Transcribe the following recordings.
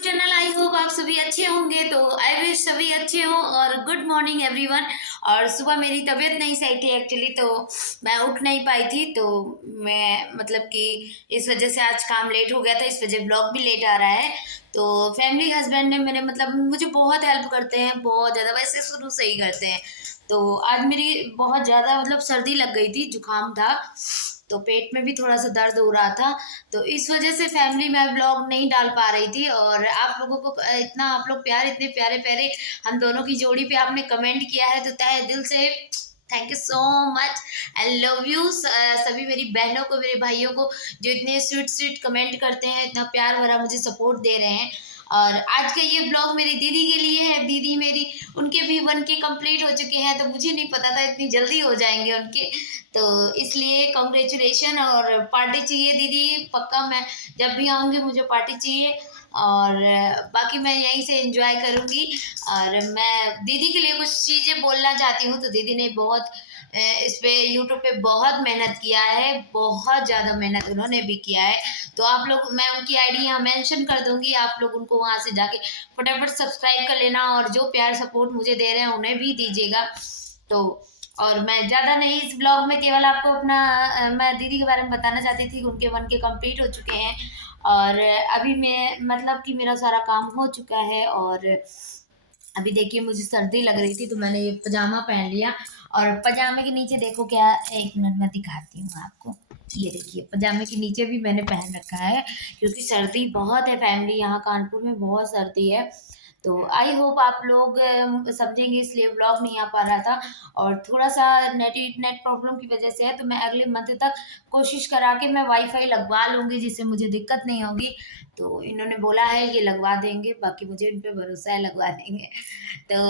Channel. I hope आप सभी अच्छे होंगे। तो आई विश सभी अच्छे हो और गुड मॉर्निंग एवरीवन। और सुबह मेरी तबीयत नहीं सही थी एक्चुअली, तो मैं उठ नहीं पाई थी। तो मैं मतलब कि इस वजह से आज काम लेट हो गया था, इस वजह ब्लॉग भी लेट आ रहा है। तो फैमिली हस्बैंड ने मेरे मतलब मुझे बहुत हेल्प करते हैं, बहुत ज़्यादा, वैसे शुरू से ही करते हैं। तो आज मेरी बहुत ज़्यादा मतलब सर्दी लग गई थी, जुकाम था, तो पेट में भी थोड़ा सा दर्द हो रहा था। तो इस वजह से फैमिली में ब्लॉग नहीं डाल पा रही थी। और आप लोगों को इतना आप लोग प्यार, इतने प्यारे प्यारे हम दोनों की जोड़ी पे आपने कमेंट किया है, तो तहे दिल से thank you so much. I love you सभी मेरी बहनों को, मेरे भाइयों को, जो इतने स्वीट स्वीट कमेंट करते हैं, इतना प्यार भरा मुझे सपोर्ट दे रहे हैं। और आज का ये ब्लॉग मेरी दीदी के लिए है। दीदी मेरी, उनके भी 1K कंप्लीट हो चुके हैं, तो मुझे नहीं पता था इतनी जल्दी हो जाएंगे उनके। तो इसलिए कॉन्ग्रेचुलेशन। और पार्टी चाहिए दीदी, पक्का मैं जब भी आऊँगी मुझे पार्टी चाहिए। और बाकी मैं यहीं से एंजॉय करूँगी। और मैं दीदी के लिए कुछ चीज़ें बोलना चाहती हूँ। तो दीदी ने बहुत इस पे यूट्यूब पे बहुत मेहनत किया है, बहुत ज़्यादा मेहनत उन्होंने भी किया है। तो आप लोग, मैं उनकी आईडी यहाँ मेंशन कर दूंगी, आप लोग उनको वहाँ से जाके फटाफट सब्सक्राइब कर लेना। और जो प्यार सपोर्ट मुझे दे रहे हैं उन्हें भी दीजिएगा। तो और मैं ज़्यादा नहीं, इस ब्लॉग में केवल आपको अपना मैं दीदी के बारे में बताना चाहती थी। उनके 1K कंप्लीट हो चुके हैं। और अभी मैं मतलब कि मेरा सारा काम हो चुका है। और अभी देखिए मुझे सर्दी लग रही थी, तो मैंने ये पजामा पहन लिया। और पजामे के नीचे देखो क्या, एक मिनट मैं दिखाती हूँ आपको। ये देखिए पजामे के नीचे भी मैंने पहन रखा है, क्योंकि सर्दी बहुत है फैमिली, यहाँ कानपुर में बहुत सर्दी है। तो आई होप आप लोग समझेंगे, इसलिए व्लॉग नहीं आ पा रहा था। और थोड़ा सा नेट प्रॉब्लम की वजह से है। तो मैं अगले मंथ तक कोशिश करा के मैं वाईफाई लगवा लूँगी, जिससे मुझे दिक्कत नहीं होगी। तो इन्होंने बोला है ये लगवा देंगे, बाकी मुझे इन पे भरोसा है, लगवा देंगे। तो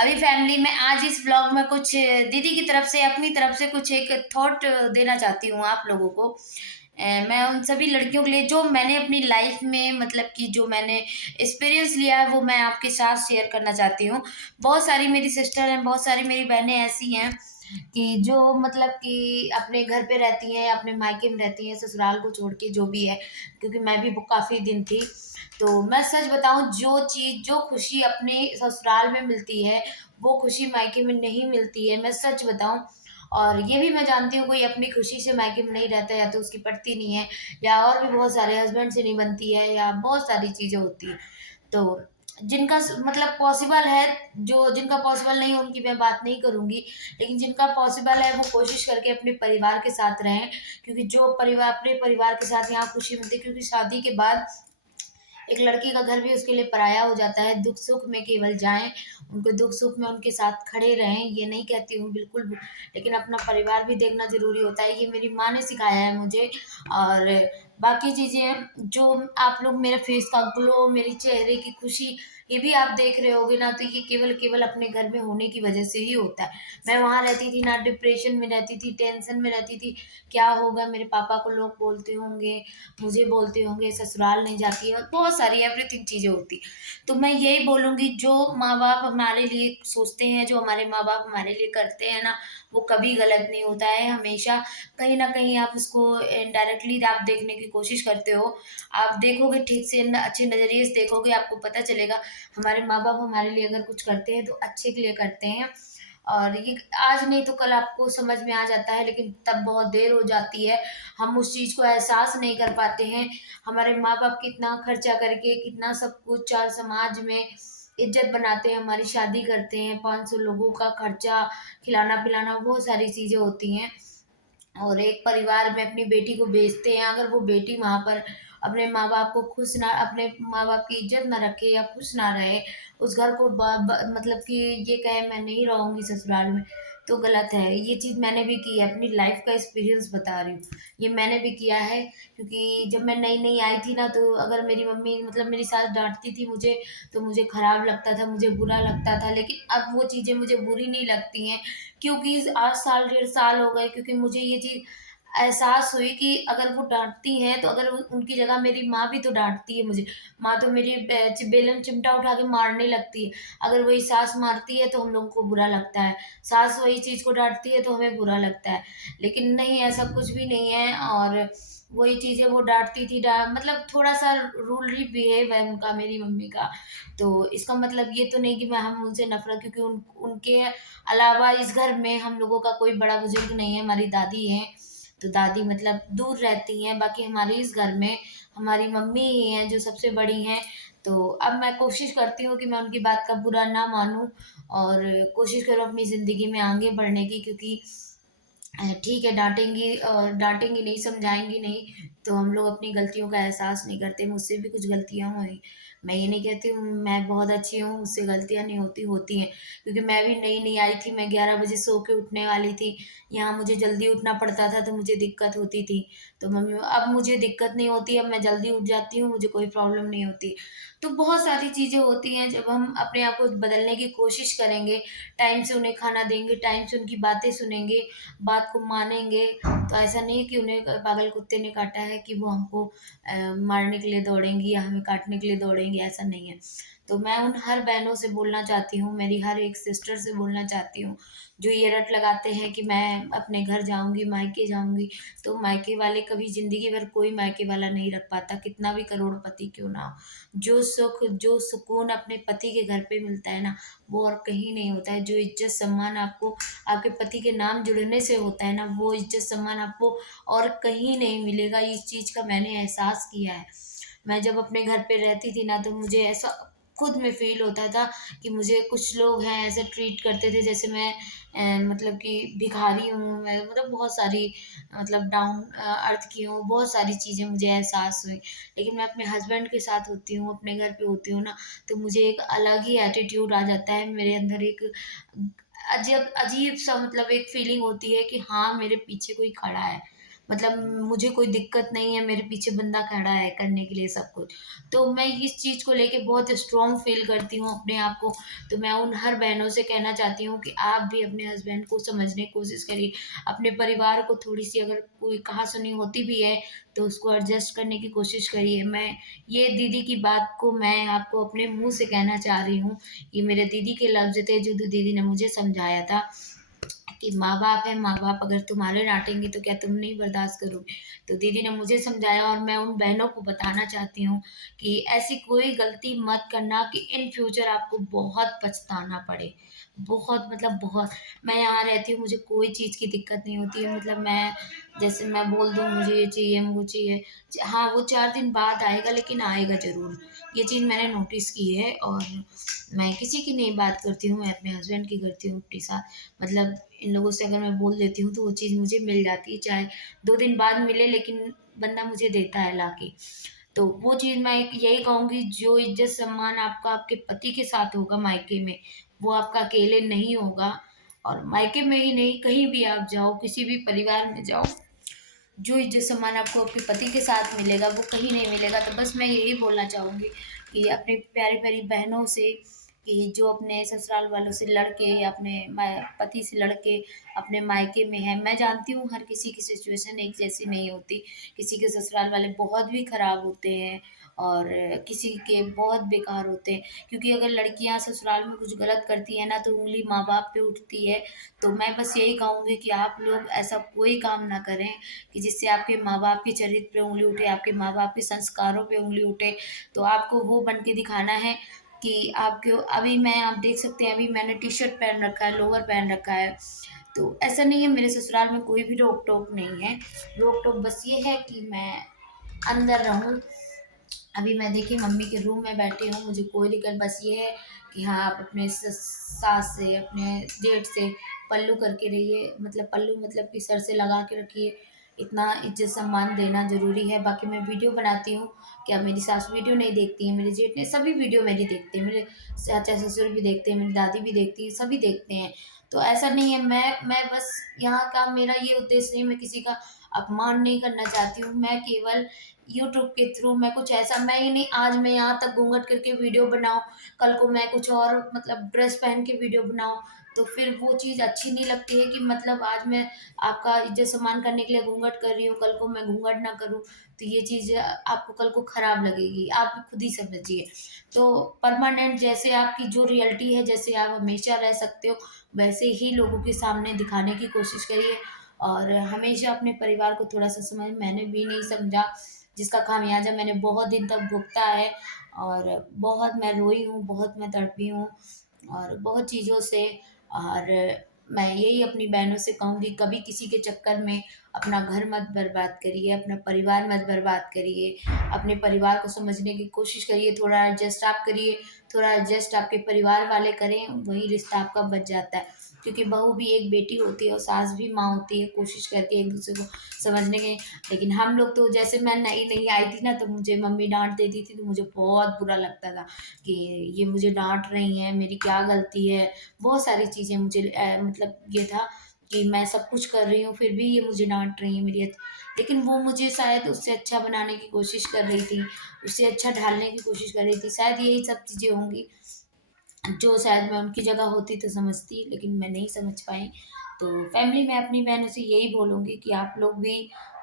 अभी फैमिली में आज इस ब्लॉग में कुछ दीदी की तरफ से, अपनी तरफ से कुछ एक थॉट देना चाहती हूँ आप लोगों को। मैं उन सभी लड़कियों के लिए जो मैंने अपनी लाइफ में मतलब कि जो मैंने एक्सपीरियंस लिया है, वो मैं आपके साथ शेयर करना चाहती हूँ। बहुत सारी मेरी सिस्टर हैं, बहुत सारी मेरी बहनें ऐसी हैं कि जो मतलब कि अपने घर पे रहती हैं, अपने मायके में रहती हैं, ससुराल को छोड़ के, जो भी है। क्योंकि मैं भी काफ़ी दिन थी। तो मैं सच बताऊँ, जो चीज़, जो खुशी अपने ससुराल में मिलती है, वो खुशी मायके में नहीं मिलती है, मैं सच बताऊँ। और ये भी मैं जानती हूँ, कोई अपनी खुशी से मायके में नहीं रहता, या तो उसकी पटती नहीं है, या और भी बहुत सारे हस्बैंड से नहीं बनती है, या बहुत सारी चीज़ें होती हैं। तो जिनका मतलब पॉसिबल है, जो जिनका पॉसिबल नहीं है उनकी मैं बात नहीं करूँगी। लेकिन जिनका पॉसिबल है, वो कोशिश करके अपने परिवार के साथ रहें। क्योंकि जो परिवार, अपने परिवार के साथ यहाँ खुशी मिलती है, क्योंकि शादी के बाद एक लड़की का घर भी उसके लिए पराया हो जाता है। दुख सुख में केवल जाएं, उनके दुख सुख में उनके साथ खड़े रहें, ये नहीं कहती हूँ बिल्कुल भी। लेकिन अपना परिवार भी देखना जरूरी होता है, ये मेरी माँ ने सिखाया है मुझे। और बाकी चीज़ें, जो आप लोग मेरे फेस का ग्लो, मेरी चेहरे की खुशी, ये भी आप देख रहे होगे ना, तो ये केवल केवल अपने घर में होने की वजह से ही होता है। मैं वहाँ रहती थी ना, डिप्रेशन में रहती थी, टेंशन में रहती थी, क्या होगा, मेरे पापा को लोग बोलते होंगे, मुझे बोलते होंगे ससुराल नहीं जाती है, और बहुत सारी एवरीथिंग चीज़ें होती। तो मैं यही बोलूँगी, जो माँ बाप हमारे लिए सोचते हैं, जो हमारे माँ बाप हमारे लिए करते हैं ना, वो कभी गलत नहीं होता है। हमेशा कहीं ना कहीं आप उसको इनडायरेक्टली आप देखने की कोशिश करते हो। आप देखोगे ठीक से, अच्छे नज़रिए से देखोगे, आपको पता चलेगा हमारे माँ बाप हमारे लिए अगर कुछ करते हैं तो अच्छे के लिए करते हैं। और ये आज नहीं तो कल आपको समझ में आ जाता है, लेकिन तब बहुत देर हो जाती है। हम उस चीज़ को एहसास नहीं कर पाते हैं। हमारे माँ बाप कितना खर्चा करके, कितना सब कुछ, चार समाज में इज्जत बनाते हैं, हमारी शादी करते हैं, 500 लोगों का खर्चा, खिलाना पिलाना, बहुत सारी चीज़ें होती हैं। और एक परिवार में अपनी बेटी को भेजते हैं, अगर वो बेटी वहाँ पर अपने माँ बाप को खुश ना, अपने माँ बाप की इज्जत ना रखे या खुश ना रहे, उस घर को मतलब कि ये कहे मैं नहीं रहूँगी ससुराल में, तो गलत है। ये चीज़ मैंने भी की है, अपनी लाइफ का एक्सपीरियंस बता रही हूँ। ये मैंने भी किया है। क्योंकि जब मैं नई नई आई थी ना, तो अगर मेरी मम्मी मतलब मेरी सास डांटती थी मुझे, तो मुझे खराब लगता था, मुझे बुरा लगता था। लेकिन अब वो चीज़ें मुझे बुरी नहीं लगती हैं, क्योंकि आज साल 1.5 साल हो गए, क्योंकि मुझे ये चीज़ एहसास हुई कि अगर वो डाँटती हैं, तो अगर उनकी जगह मेरी माँ भी तो डाँटती है मुझे। माँ तो मेरी बेलन चिमटा उठा के मारने लगती है। अगर वही सास मारती है तो हम लोगों को बुरा लगता है। सास वही चीज़ को डाँटती है तो हमें बुरा लगता है। लेकिन नहीं, ऐसा कुछ भी नहीं है। और वही चीज़ें वो डाँटती थी, मतलब थोड़ा-सा रूडली बिहेव है उनका, मेरी मम्मी का। तो इसका मतलब ये तो नहीं कि मैं हम उनसे नफ़रत, क्योंकि उनके अलावा इस घर में हम लोगों का कोई बड़ा बुज़ुर्ग नहीं है, हमारी दादी हैं। तो दादी मतलब दूर रहती हैं, बाकी हमारे इस घर में हमारी मम्मी ही हैं जो सबसे बड़ी हैं। तो अब मैं कोशिश करती हूँ कि मैं उनकी बात का बुरा ना मानूँ और कोशिश करूँ अपनी ज़िंदगी में आगे बढ़ने की, क्योंकि ठीक है, डाँटेंगी और डाँटेंगी नहीं, समझाएँगी नहीं, तो हम लोग अपनी गलतियों का एहसास नहीं करते। मुझसे भी कुछ गलतियाँ हुई। मैं ये नहीं कहती हूँ मैं बहुत अच्छी हूँ, मुझसे गलतियाँ नहीं होती, होती हैं। क्योंकि मैं भी नई-नई आई थी, मैं 11 बजे सो के उठने वाली थी। यहाँ मुझे जल्दी उठना पड़ता था, तो मुझे दिक्कत होती थी। तो मम्मी अब मुझे दिक्कत नहीं होती, अब मैं जल्दी उठ जाती हूँ, मुझे कोई प्रॉब्लम नहीं होती। तो बहुत सारी चीज़ें होती हैं, जब हम अपने आप को बदलने की कोशिश करेंगे, टाइम से उन्हें खाना देंगे, टाइम से उनकी बातें सुनेंगे, बात को मानेंगे, तो ऐसा नहीं है कि उन्हें पागल कुत्ते ने काटा है कि वो हमको मारने के लिए दौड़ेंगी या हमें काटने के लिए दौड़ेंगी, ऐसा नहीं है। तो मैं उन हर बहनों से बोलना चाहती हूँ, मेरी हर एक सिस्टर से बोलना चाहती हूँ, जो ये रट लगाते हैं कि मैं अपने घर जाऊँगी, मायके जाऊँगी, तो मायके वाले कभी ज़िंदगी भर कोई मायके वाला नहीं रख पाता, कितना भी करोड़पति क्यों ना हो। जो सुख, जो सुकून अपने पति के घर पे मिलता है ना, वो और कहीं नहीं होता है। जो इज़्ज़त सम्मान आपको आपके पति के नाम जुड़ने से होता है ना, वो इज़्ज़त सम्मान आपको और कहीं नहीं मिलेगा। इस चीज़ का मैंने एहसास किया है। मैं जब अपने घर पे रहती थी ना, तो मुझे ऐसा खुद में फ़ील होता था कि मुझे कुछ लोग हैं ऐसे ट्रीट करते थे जैसे मैं मतलब कि भिखारी हूँ, मैं मतलब बहुत सारी मतलब डाउन अर्थ की हूँ, बहुत सारी चीज़ें मुझे एहसास हुई। लेकिन मैं अपने हस्बैंड के साथ होती हूँ, अपने घर पे होती हूँ ना, तो मुझे एक अलग ही एटीट्यूड आ जाता है, मेरे अंदर एक अजीब-सा मतलब एक फ़ीलिंग होती है कि हाँ, मेरे पीछे कोई खड़ा है। मतलब मुझे कोई दिक्कत नहीं है, मेरे पीछे बंदा खड़ा है करने के लिए सब कुछ। तो मैं इस चीज़ को लेके बहुत स्ट्रॉन्ग फ़ील करती हूँ अपने आप को। तो मैं उन हर बहनों से कहना चाहती हूँ कि आप भी अपने हस्बैंड को समझने की कोशिश करिए। अपने परिवार को थोड़ी-सी अगर कोई कहा-सुनी होती भी है, तो उसको एडजस्ट करने की कोशिश करिए। मैं ये दीदी की बात को मैं आपको अपने मुँह से कहना चाह रही हूँ। ये मेरे दीदी के लफ्ज़ थे जो दीदी ने मुझे समझाया था कि माँ-बाप है, माँ-बाप अगर तुम्हारे डाँटेंगे तो क्या तुम नहीं बर्दाश्त करोगे? तो दीदी ने मुझे समझाया और मैं उन बहनों को बताना चाहती हूँ कि ऐसी कोई गलती मत करना कि इन फ्यूचर आपको बहुत पछताना पड़े। बहुत मतलब बहुत। मैं यहाँ रहती हूँ, मुझे कोई चीज़ की दिक्कत नहीं होती है, मतलब मैं जैसे मैं बोल दूँ मुझे ये चाहिए, वो चाहिए। हाँ, वो 4 दिन बाद आएगा लेकिन आएगा ज़रूर। ये चीज़ मैंने नोटिस की है और मैं किसी की नहीं बात करती हूँ, मैं अपने हस्बैंड की करती हूँ अपने साथ। मतलब इन लोगों से अगर मैं बोल देती हूँ तो वो चीज़ मुझे मिल जाती है, चाहे 2 दिन बाद मिले लेकिन बंदा मुझे देता है लाके। तो वो चीज़ मैं एक यही कहूँगी, जो इज़्ज़त-सम्मान आपका आपके पति के साथ होगा मायके में, वो आपका अकेले नहीं होगा और मायके में ही नहीं, कहीं भी आप जाओ, किसी भी परिवार में जाओ, जो इज़्ज़त-सम्मान आपको आपके पति के साथ मिलेगा, वो कहीं नहीं मिलेगा। तो बस मैं यही बोलना चाहूँगी कि अपनी प्यारी-प्यारी बहनों से कि जो अपने ससुराल वालों से लड़ के या अपने पति से लड़ के अपने मायके में है, मैं जानती हूँ हर किसी की सिचुएशन एक जैसी नहीं होती। किसी के ससुराल वाले बहुत भी खराब होते हैं और किसी के बहुत बेकार होते हैं। क्योंकि अगर लड़कियाँ ससुराल में कुछ गलत करती हैं ना, तो उँगली माँ-बाप पे उठती है। तो मैं बस यही कहूँगी कि आप लोग ऐसा कोई काम ना करें कि जिससे आपके माँ-बाप के चरित्र पे उँगली उठे, आपके माँ-बाप के संस्कारों पे उँगली उठे। तो आपको वो बन के दिखाना है कि आपको अभी मैं आप देख सकते हैं, अभी मैंने टी-शर्ट पहन रखा है, लोअर पहन रखा है। तो ऐसा नहीं है, मेरे ससुराल में कोई भी रोक-टोक नहीं है। रोक-टोक बस ये है कि मैं अंदर रहूँ। अभी मैं देखिए मम्मी के रूम में बैठी हूँ, मुझे कोई दिक्कत बस ये है कि हाँ, आप अपने सास से, अपने जेठ से पल्लू करके रहिए, मतलब पल्लू मतलब कि सर से लगा के रखिए। इतना इज़्ज़त सम्मान देना ज़रूरी है। बाकी मैं वीडियो बनाती हूँ, क्या मेरी सास वीडियो नहीं देखती हैं, मेरे जेठ ने सभी वीडियो मेरी देखते हैं, मेरे चाचा-ससुर भी देखते हैं, मेरी दादी भी देखती है, सभी देखते हैं। तो ऐसा नहीं है, मैं बस यहाँ का मेरा ये उद्देश्य नहीं, मैं किसी का अपमान नहीं करना चाहती हूँ। मैं केवल यूट्यूब के थ्रू मैं कुछ ऐसा, मैं ही नहीं, आज मैं यहाँ तक घूँघट करके वीडियो बनाऊँ, कल को मैं कुछ और मतलब ड्रेस पहन के वीडियो बनाऊँ, तो फिर वो चीज़ अच्छी नहीं लगती है कि मतलब आज मैं आपका इज़्ज़त-सम्मान करने के लिए घूँघट कर रही हूँ, कल को मैं घूँघट ना करूँ, तो ये चीज़ आपको कल को खराब लगेगी, आप भी खुद ही समझिए। तो परमानेंट जैसे आपकी जो रियलिटी है, जैसे आप हमेशा रह सकते हो, वैसे ही लोगों के सामने दिखाने की कोशिश करिए और हमेशा अपने परिवार को थोड़ा सा समय मैंने भी नहीं समझा, जिसका खामियाजा मैंने बहुत दिन तक भुगता है। और बहुत मैं रोई हूँ, बहुत मैं तड़पी हूँ और बहुत चीज़ों से। और मैं यही अपनी बहनों से कहूँगी, कभी किसी के चक्कर में अपना घर मत बर्बाद करिए, अपना परिवार मत बर्बाद करिए। अपने परिवार को समझने की कोशिश करिए, थोड़ा एडजस्ट आप करिए, थोड़ा एडजस्ट आपके परिवार वाले करें, वही रिश्ता आपका बच जाता है। क्योंकि बहू भी एक बेटी होती है और सास भी माँ होती है, कोशिश करके एक दूसरे को समझने के। लेकिन हम लोग तो, जैसे मैं नई नई आई थी ना, तो मुझे मम्मी डांट देती थी, तो मुझे बहुत बुरा लगता था कि ये मुझे डांट रही हैं, मेरी क्या गलती है। बहुत सारी चीज़ें मुझे मतलब ये था कि मैं सब कुछ कर रही हूँ, फिर भी ये मुझे डांट रही है लेकिन वो मुझे शायद उससे अच्छा बनाने की कोशिश कर रही थी, उससे अच्छा ढालने की कोशिश कर रही थी। शायद यही सब चीज़ें होंगी जो शायद मैं उनकी जगह होती तो समझती, लेकिन मैं नहीं समझ पाई। तो फैमिली में अपनी बहनों से यही बोलूँगी कि आप लोग भी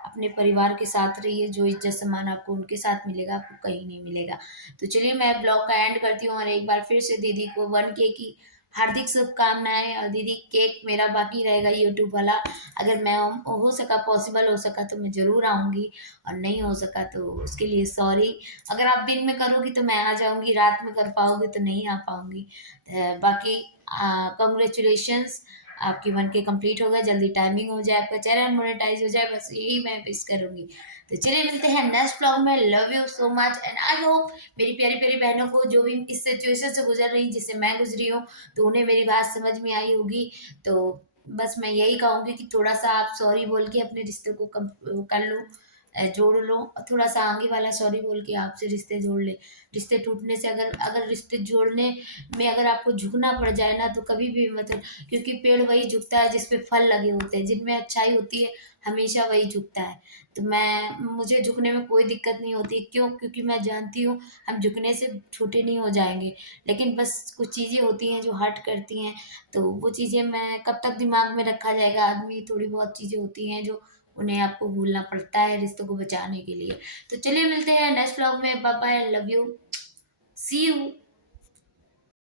अपने परिवार के साथ रहिए, जो इज़्ज़त सम्मान आपको उनके साथ मिलेगा, आपको कहीं नहीं मिलेगा। तो चलिए मैं ब्लॉग का एंड करती हूँ और एक बार फिर से दीदी को 1K की हार्दिक शुभकामनाएँ। और दीदी, केक मेरा बाकी रहेगा यूट्यूब वाला, अगर मैं हो सका, पॉसिबल हो सका तो मैं ज़रूर आऊँगी, और नहीं हो सका तो उसके लिए सॉरी। अगर आप दिन में करोगी तो मैं आ जाऊँगी, रात में कर पाओगे तो नहीं आ पाऊँगी। बाकी कॉन्ग्रेचुलेशंस, आपकी 1K कंप्लीट हो गया, जल्दी टाइमिंग हो जाए, आपका चैनल मोनेटाइज हो जाए, बस यही मैं विश करूँगी। तो चलिए मिलते हैं नेक्स्ट व्लॉग में। Love you so much and I hope मेरी प्यारी प्यारी बहनों को, जो भी इस सिचुएशन से गुजर रही जिससे मैं गुजरी हूँ, तो उन्हें मेरी बात समझ में आई होगी। तो बस मैं यही कहूँगी कि थोड़ा सा आप सॉरी बोल के अपने रिश्ते को कर लो, जोड़ लो। और थोड़ा सा आगे वाला सॉरी बोल के आपसे रिश्ते जोड़ ले। रिश्ते टूटने से, अगर अगर रिश्ते जोड़ने में अगर आपको झुकना पड़ जाए ना, तो कभी भी मतलब, क्योंकि पेड़ वही झुकता है जिस पे फल लगे होते हैं, जिनमें अच्छाई होती है हमेशा वही झुकता है। तो मुझे झुकने में कोई दिक्कत नहीं होती। क्यों? क्योंकि मैं जानती हूँ हम झुकने से छोटे नहीं हो जाएंगे, लेकिन बस कुछ चीज़ें होती हैं जो हर्ट करती हैं। तो वो चीज़ें मैं कब तक दिमाग में रखा जाएगा आदमी, थोड़ी बहुत चीज़ें होती हैं जो उन्हें आपको भूलना पड़ता है रिश्तों को बचाने के लिए। तो चलिए मिलते हैं नेक्स्ट व्लॉग में। Bye bye, love you, see you.